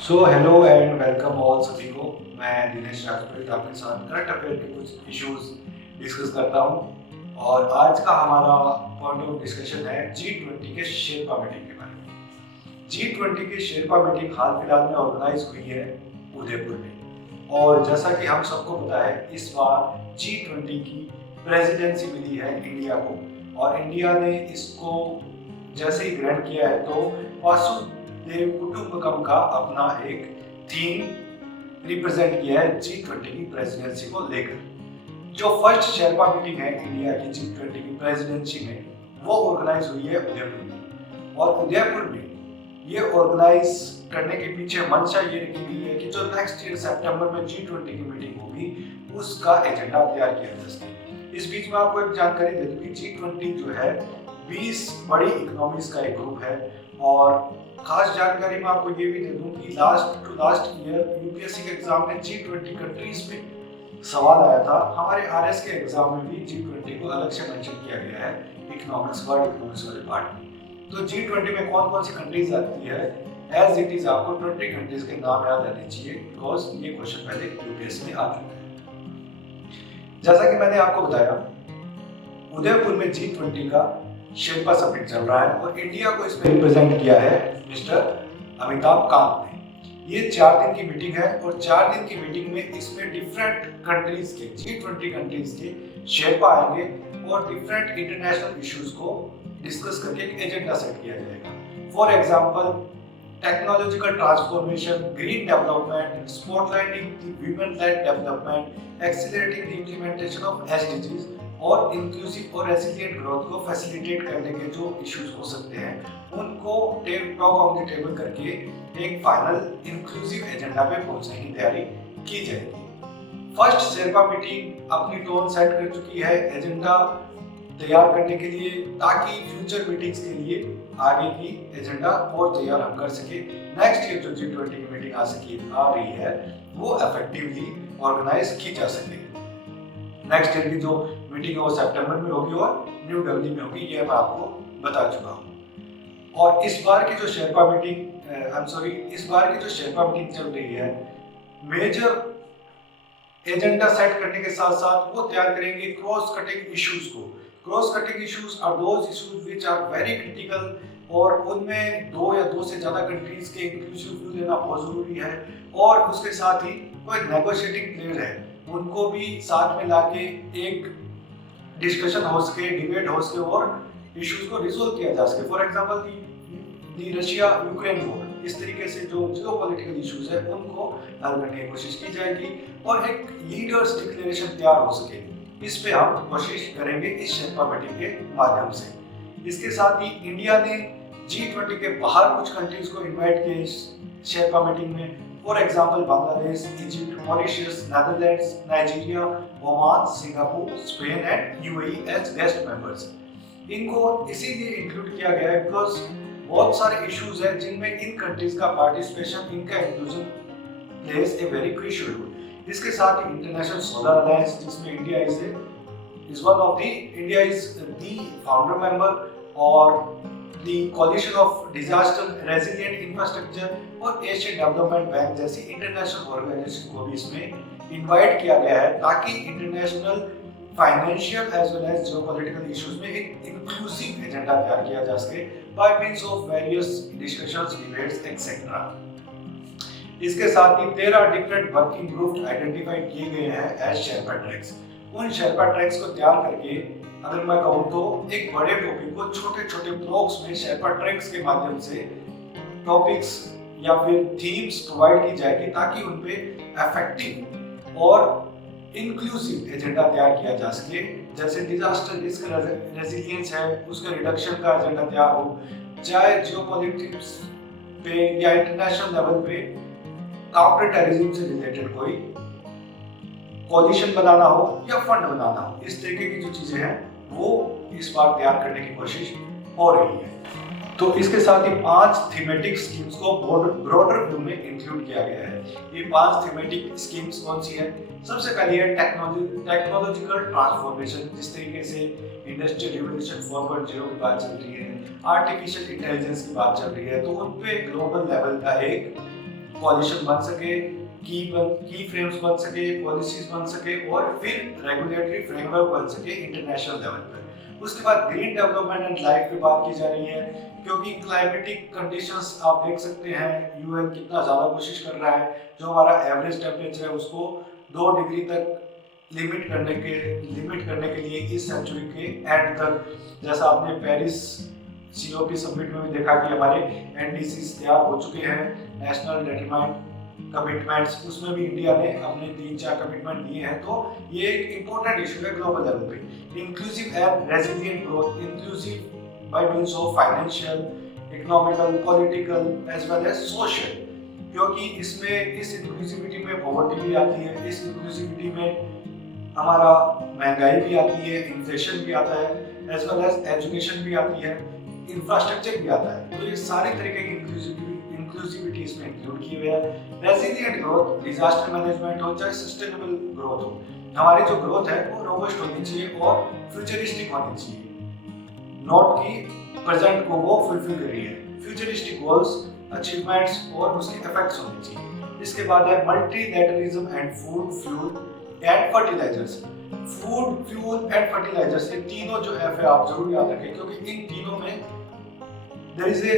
So hello and welcome all सभी को। मैं दिनेश राजपूत आपके साथ करंट अफेयर के कुछ इश्यूज डिस्कस करता हूँ। और आज का हमारा पॉइंट ऑफ डिस्कशन है G20 के शेरपा मीटिंग के बारे में। G20 की शेरपा मीटिंग हाल फिलहाल में ऑर्गेनाइज हुई है उदयपुर में। और जैसा कि हम सबको पता है, इस बार G20 की प्रेसिडेंसी मिली है इंडिया को। और इंडिया ने इसको जैसे ही ग्रहण किया है तो वासुदेव कुटुंबकम का अपना एक थीम रिप्रेजेंट किया है G20 की प्रेसिडेंसी को लेकर। जो फर्स्ट शेरपा मीटिंग है इंडिया की G20 की प्रेसिडेंसी में, वो ऑर्गेनाइज हुई है उदयपुर में। और उदयपुर में ये ऑर्गेनाइज करने के पीछे मंशा ये रखी गई है कि जो नेक्स्ट ईयर सितंबर में G20 की मीटिंग होगी उसका एजेंडा तैयार किया जा सके। इस बीच में आपको एक जानकारी दे दूं कि G20 जो है 20 बड़ी इकोनॉमीज का एक ग्रुप है। और खास जानकारी में आपको ये भी दे दूं कि लास्ट ईयर यूपीएससी के एग्जाम में G20 कंट्रीज में सवाल आया था। हमारे आरएस के एग्जाम में भी G20 को अलग से मेंशन किया गया है इकोनॉमिक्स वर्ल्ड इकोनॉमिक्स वाले पार्ट में। तो G20 में कौन कौन सी कंट्रीज आती है, एज इट इज आपको 20 कंट्रीज के नाम याद रहने चाहिए, बिकॉज ये क्वेश्चन पहले यूपीएससी में आ चुका है। जैसा कि मैंने आपको बताया, उदयपुर में G20 का शिल्पा समिट चल रहा है और इंडिया को इसमें रिप्रेजेंट किया है मिस्टर अमिताभ कांत ने। ये 4 दिन की मीटिंग है और 4 दिन की मीटिंग में इसमें डिफरेंट कंट्रीज के G20 कंट्रीज के शेरपा आएंगे और डिफरेंट इंटरनेशनल इश्यूज को डिस्कस करके एक एजेंडा सेट किया जाएगा। For example, technological transformation, green development, spotlighting the women led development, accelerating the implementation of SDGs और इंक्लूसिव और रेसिलिएंट ग्रोथ को फैसिलिटेट करने के जो इश्यूज हो सकते हैं उनको टॉक ऑन द टेबल करके एक फाइनल इंक्लूसिव एजेंडा पे पहुंचने की तैयारी की जाएगी। फर्स्ट शेरपा मीटिंग अपनी टोन सेट कर चुकी है एजेंडा तैयार करने के लिए, ताकि फ्यूचर मीटिंग्स के लिए आगे की एजेंडा और तैयार हम कर सके। नेक्स्ट ईयर जो G20 की मीटिंग आ रही है वो इफेक्टिवली ऑर्गेनाइज की जा सके। नेक्स्ट ईयर की जो मीटिंग है वो सितंबर में होगी और न्यू दिल्ली में होगी, ये मैं आपको बता चुका हूँ। और इस बार की जो शेरपा मीटिंग चल रही है, मेजर एजेंडा सेट करने के साथ साथ वो तैयार करेंगे क्रॉस कटिंग इश्यूज को। Cross cutting issues are those issues which are very critical और उनमें 2 या 2 से ज्यादा कंट्रीज के इंक्लूसिव व्यू लेना बहुत जरूरी है। और उसके साथ ही कोई नेगोशिएटिंग प्लेयर है उनको भी साथ में लाके एक डिस्कशन हो सके, डिबेट हो सके और इश्यूज को रिजोल्व किया जा सके। For example the Russia Ukraine war, इस तरीके से जो जियोपॉलिटिकल इश्यूज है उनको हल करने की कोशिश की जाएगी और एक लीडर्स डिक्लेरेशन तैयार हो सके। इस पे हम कोशिश करेंगे इस शेरपा मीटिंग के माध्यम से। इसके साथ ही इंडिया ने G20 के बाहर कुछ कंट्रीज को इनवाइट किया इस शेरपा मीटिंग में। For example Bangladesh, Egypt, Mauritius, Netherlands, Nigeria, Oman, Singapore, Spain and UAE as guest members. इनको इसीलिए इंक्लूड किया गया है बिकॉज बहुत सारे इश्यूज हैं जिनमें इन कंट्रीज का पार्टिसिपेशन, इनका inclusion plays a very crucial role. इसके साथ ही इंटरनेशनल सोलर अलायंस, जिसमें India is the founder member, और the coalition of disaster resilient infrastructure और एशियन डेवलपमेंट बैंक जैसी इंटरनेशनल ऑर्गेनाइजेशन को भी इसमें इनवाइट किया गया है, ताकि international financial as well as geopolitical issues में एक इंक्लूसिव एजेंडा तैयार किया जा सके by means of various discussions, debates etcetera. इसके साथ ही 13 डिफरेंट वर्किंग ग्रुप आइडेंटिफाई किए गए हैं एज शेरपा ट्रैक्स। उन शेरपा ट्रैक्स को तैयार करके, अगर मैं कहूँ तो एक बड़े टॉपिक को छोटे छोटे ब्लॉक्स में शेरपा ट्रैक्स के माध्यम से टॉपिक्स या फिर थीम्स प्रोवाइड की जाएगी, ताकि उन पे इफेक्टिव और इंक्लूसिव एजेंडा तैयार किया जा सके। जैसे डिजास्टर रिस्क रेजिलियंस है, उसका रिडक्शन का एजेंडा तैयार हो, चाहे जियोपॉलिटिक्स पे या इंटरनेशनल लेवल पे काउंटर टेररिज्म से रिलेटेड कोई कोलिशन बनाना हो या फंड बनाना हो, इस तरीके की जो चीजें हैं वो इस बार तैयार करने की कोशिश हो रही है। तो इसके साथ ही 5 थीमेटिक स्कीम्स को ब्रॉडर व्यू में इंक्लूड किया गया है। ये 5 थीमेटिक स्कीम्स कौन सी है? सबसे पहली है टेक्नोलॉजिकल ट्रांसफॉर्मेशन, जिस तरीके से इंडस्ट्रियल रिवॉल्यूशन 4.0 की बात चल रही है, आर्टिफिशियल इंटेलिजेंस की बात चल रही है, तो उन पे ग्लोबल लेवल का एक पॉलिशन बन सके, की फ्रेम्स बन सके, पॉलिसीज बन सके और फिर रेगुलेटरी फ्रेमवर्क बन सके इंटरनेशनल लेवल पर। उसके बाद ग्रीन डेवलपमेंट एंड लाइफ पे बात की जा रही है, क्योंकि क्लाइमेटिक कंडीशंस आप देख सकते हैं यूएन कितना ज़्यादा कोशिश कर रहा है, जो हमारा एवरेज टेम्परेचर है उसको 2 डिग्री तक लिमिट करने के लिए इस सेंचुरी के एंड तक, जैसा आपने पेरिस सीओपी समिट में भी देखा कि हमारे एनडीसीज तैयार हो चुके हैं, नेशनल डिटरमाइंड कमिटमेंट्स, उसमें भी इंडिया ने अपने 3-4 कमिटमेंट दिए हैं। तो ये एक इम्पोर्टेंट इशू है ग्लोबल लेवल पे। Inclusive and resilient growth, inclusive by means of financial, economical, political as well as social, क्योंकि इसमें इस इंक्लूसिविटी में पॉवर्टी भी आती है, इस इंक्लूसिविटी में हमारा महंगाई भी आती है, इन्फ्लेशन भी आता है, एज वेल एज एजुकेशन भी आती है, इंफ्रास्ट्रक्चर भी आता है। तो ये सारे तरीके की इंक्लूसिविटी इसमें इंक्लूड की हुई है। रेजिलिएंट ग्रोथ, डिजास्टर मैनेजमेंट हो चाहे सस्टेनेबल ग्रोथ हो, हमारी जो ग्रोथ है वो रोबस्ट होनी चाहिए और फ्यूचरिस्टिक होनी चाहिए, नॉट कि प्रेजेंट को वो फुलफिल कर रही है। फ्यूचरिस्टिक गोल्स, अचीवमेंट्स और उसके इफेक्ट्स होने चाहिए। इसके बाद है multilateralism and food, fuel and fertilisers. Food, fuel and fertilisers, ये तीनों जो एफ है आप जरूर याद रखें, क्योंकि इन तीनों में there is a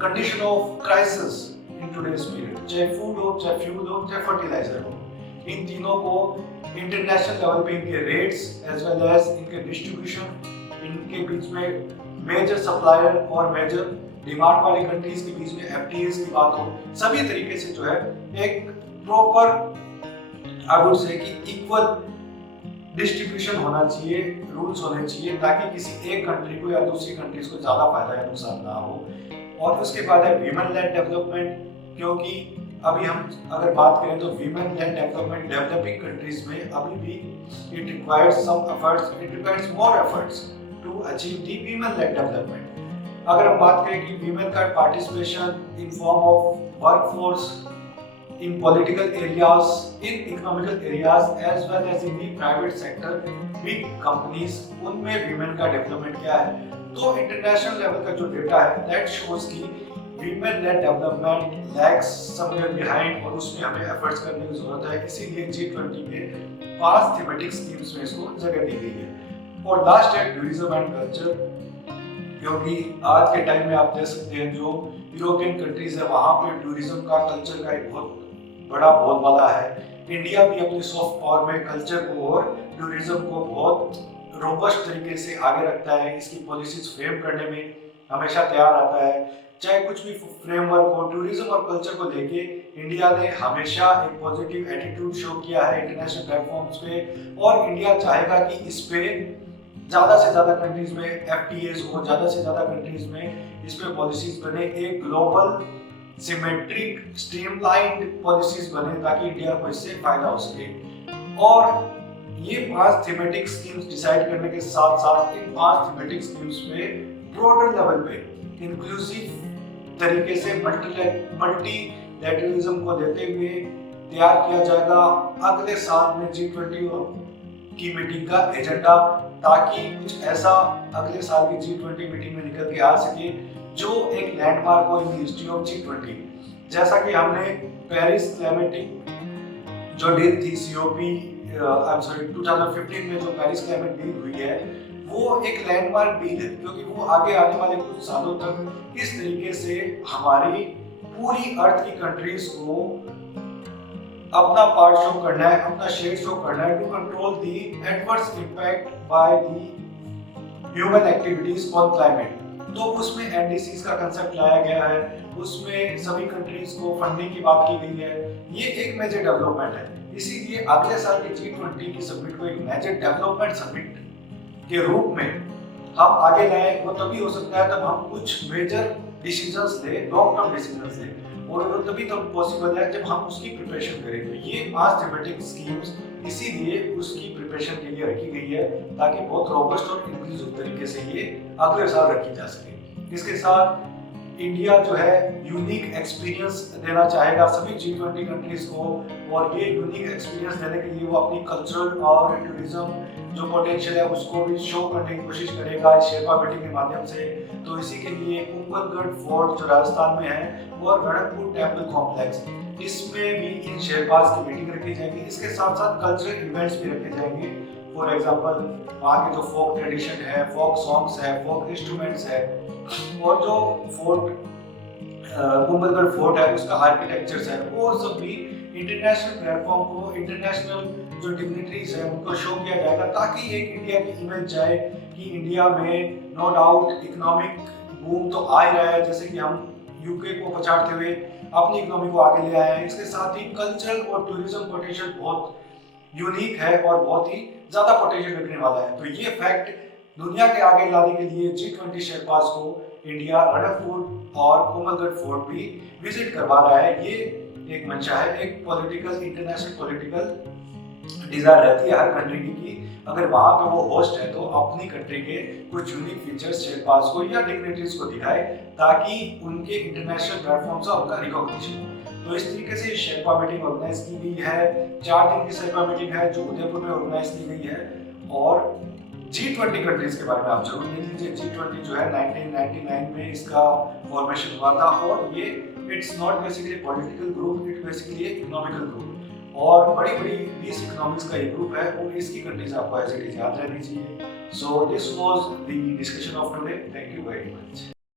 condition of crisis in today's period, चाहे फूड हो, चाहे फ्यूल हो, चाहे फर्टिलाइजर हो। इन तीनों को इंटरनेशनल लेवल पे इनके रेट्स एज वेल एज इनके डिस्ट्रीब्यूशन, इनके बीच में मेजर सप्लायर और मेजर डिमांड वाली कंट्रीज के बीच में एफटीएस की बात हो, सभी तरीके से जो है एक प्रॉपर आई वुड से कि इक्वल डिस्ट्रीब्यूशन होना चाहिए, रूल्स होने चाहिए, ताकि किसी एक कंट्री को या दूसरी कंट्रीज को ज्यादा फायदा या नुकसान ना हो। और उसके बाद है वीमेन लेड डेवलपमेंट, क्योंकि अभी हम अगर बात करें तो women led development developing countries में अभी भी it requires some efforts, it requires more efforts to achieve the women led development. अगर हम बात करें कि वीमेन का participation in form of workforce, in political areas, in economical areas as well as in the private sector, big companies, उनमें women का development क्या है, तो इंटरनेशनल लेवल का जो डेटा है that shows कि women led development lags somewhere behind और उसमें हमें एफर्ट्स करने की जरूरत है। इसीलिए G20 में 5 थीमेटिक स्कीम्स में इसको जगह दी गई है। और लास्ट है टूरिज्म एंड कल्चर, क्योंकि आज के टाइम में आप देख सकते हैं जो यूरोपियन कंट्रीज है वहाँ पे टूरिज्म का, कल्चर का एक बहुत बड़ा बोलबाला है। इंडिया भी अपनी सॉफ्ट पावर में कल्चर को और टूरिज्म को बहुत रोबस्ट तरीके से आगे रखता है, इसकी पॉलिसीज फ्रेम करने में हमेशा तैयार रहता है। चाहे कुछ भी फ्रेमवर्क हो, टूरिज्म और कल्चर को लेके इंडिया ने हमेशा एक पॉजिटिव एटीट्यूड शो किया है इंटरनेशनल प्लेटफॉर्म्स पे, और इंडिया चाहेगा कि इस पे ज़्यादा से ज़्यादा कंट्रीज में एफटीएस हो, ज़्यादा से ज़्यादा कंट्रीज में इस पे पॉलिसीज बने, एक ग्लोबल सिमेट्रिक स्ट्रीमलाइंड पॉलिसीज बने, ताकि इंडिया को इससे फायदा हो सके। और ये 5 थीमेटिक स्कीम्स डिसाइड करने के साथ साथ इन 5 थीमेटिक स्कीम्स पे ब्रॉडर लेवल पे इंक्लूसिव तरीके से मल्टीलैटरलिज्म को देते हुए तैयार किया जाएगा अगले साल में G20 की मीटिंग का एजेंडा, ताकि कुछ ऐसा अगले साल की G20 मीटिंग में निकल के आ सके जो एक लैंडमार्क हो in the history of G20। जैसा कि हमने पेरिस क्लाइमेटिक जो डील थी सीओपी 2015 में जो पेरिस क्लाइमेट डील हुई है, वो एक लैंडमार्क डील है, क्योंकि वो आगे आने वाले कुछ सालों तक किस तरीके से हमारी पूरी अर्थ की कंट्रीज को अपना पार्ट शो करना है, अपना शेयर शो करना है to control the adverse impact by the human activities on climate. तो उसमें एनडीसीज का कंसेप्ट लाया गया है, उसमें सभी कंट्रीज को फंडिंग की बात की गई है। ये एक मेजर डेवलपमेंट है, इसीलिए अगले साल की G20 की समिट को एक मेजर डेवलपमेंट समिट के रूप में हम आगे लाए। वो तभी हो सकता है तब हम कुछ मेजर डिसीजंस लें, लॉन्ग टर्म डिसीजंस लें, और वो तभी तब पॉसिबल है जब हम उसकी प्रिपरेशन करेंगे। ये 5 थीमेटिक स्कीम्स इसीलिए उसकी प्रिपरेशन के लिए रखी गई है, ताकि बहुत रोबस्ट और इंक्लूसिव तरीके से ये अगले साल रखी जा सके। इसके साथ इंडिया जो है यूनिक एक्सपीरियंस देना चाहेगा सभी G20 कंट्रीज को, और ये यूनिक एक्सपीरियंस देने के लिए वो अपनी कल्चरल और टूरिज्म जो पोटेंशियल है उसको भी शो करने की कोशिश करेगा शेरपा मीटिंग के माध्यम से। तो इसी के लिए कुंभलगढ़ फोर्ट जो राजस्थान में है और रणकपुर टेम्पल कॉम्प्लेक्स, इसमें भी इन शेरपास की मीटिंग रखी जाएगी। इसके साथ साथ कल्चरल इवेंट्स भी रखे जाएंगे। फॉर एग्जांपल वहाँ के जो फोक ट्रेडिशन है, फोक सॉन्ग्स है, फोक इंस्ट्रूमेंट्स है, और जो फोर्ट कुंभलगढ़ फोर्ट है उसका आर्किटेक्चर्स है, वो सब भी इंटरनेशनल प्लेटफॉर्म को, इंटरनेशनल जो डिग्निटरीज है उनको शो किया जाएगा, ताकि एक इंडिया की इमेज जाए कि इंडिया में नो डाउट इकोनॉमिक बूम तो आ ही रहा है, जैसे कि हम यूके को पछाड़ते हुए अपनी इकोनॉमी को आगे ले आए हैं। इसके साथ ही कल्चरल और टूरिज्म पोटेंशियल बहुत यूनिक है और बहुत ही ज्यादा पोटेंशियल रखने वाला है। तो ये फैक्ट दुनिया के आगे लाने के लिए G20 शेरपास को इंडिया रणकपुर और कुंभलगढ़ फोर्ट भी विजिट करवा रहा है। ये एक मंशा है, एक पॉलिटिकल, इंटरनेशनल पॉलिटिकल डिजायर रहती है हर कंट्री की कि अगर वहां पे वो होस्ट है तो अपनी कंट्री के कुछ यूनिक फीचर्स शेरपास को या डिग्निटरीज को दिखाए, ताकि उनके इंटरनेशनल प्लेटफॉर्म से उनका रिकॉग्निशन हो। तो इस तरीके से शेरपा मीटिंग ऑर्गेनाइज की गई है। 4 दिन की शेरपा मीटिंग है जो उदयपुर में ऑर्गेनाइज की गई है। और G20 कंट्रीज के बारे में आप जरूर देख लीजिए। G20 जो है 1999 में इसका फॉर्मेशन हुआ था, और ये it's not basically political group, it basically economical group, और बड़ी बड़ी 20 इकोनॉमिक्स का ये ग्रुप है, और इसकी कंट्रीज आपको एज इट इज याद रहनी चाहिए। So this was the discussion of today. Thank you very much.